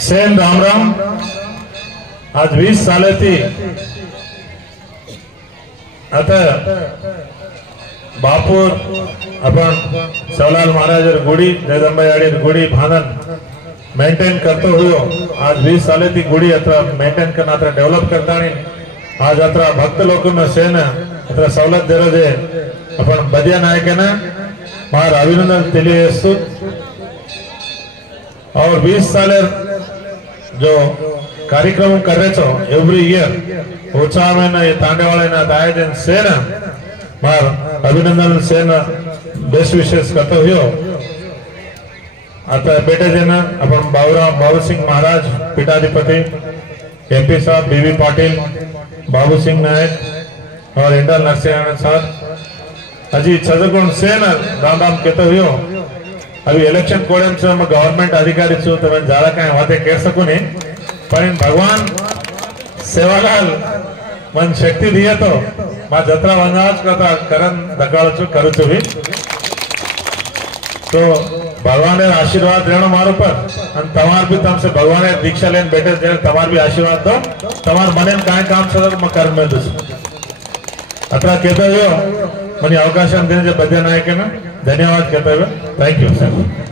सेन राम राम आज 20 साले थी आता बापूर अपन सवलाल महाराज गुड़ी जगदंबाड़ी गुड़ी भानन मेंटेन करते हुए आज 20 साले थी गुड़ी अत्र मेंटेन करना अत्र डेवलप करता नहीं आज अत्र भक्त लोग में सेन अत्र सवलत दे रहे अपन बदिया नायक ना मार अभिनंदन तेलियेस्तू और 20 साले जो कार्यक्रम कर रहे छो एवरी ईयर ओछा में ना ये तांडेवाले ना आयोजन सेन मार अभिनंदन सेन बेस्ट विशेष करते हुए आता बेटे जना अपन बाबू सिंह महाराज पीठाधिपति एमपी साहब बीवी पाटिल बाबू सिंह नायक और इंडल नरसिंह सर अजी चंद्रगुण सेन राम राम कहते हुए अभी इलेक्शन कोडम से गवर्नमेंट अधिकारी छू तो ज्यादा कहीं बातें कह सकूं नहीं पर भगवान सेवालाल मन शक्ति दिए तो मैं जत्रा वनराज करता करन दकाड़ छु करू छु भी तो भगवान ने आशीर्वाद देनो मारो पर अन तमार भी तुमसे भगवान ने दीक्षा लेन बैठे जे तमार भी आशीर्वाद दो तमार मने काय काम सदर म कर में दस अत्रा कहते हो मनी अवकाश देने जे बद्या नायक ना धन्यवाद कहते हुए थैंक यू सर।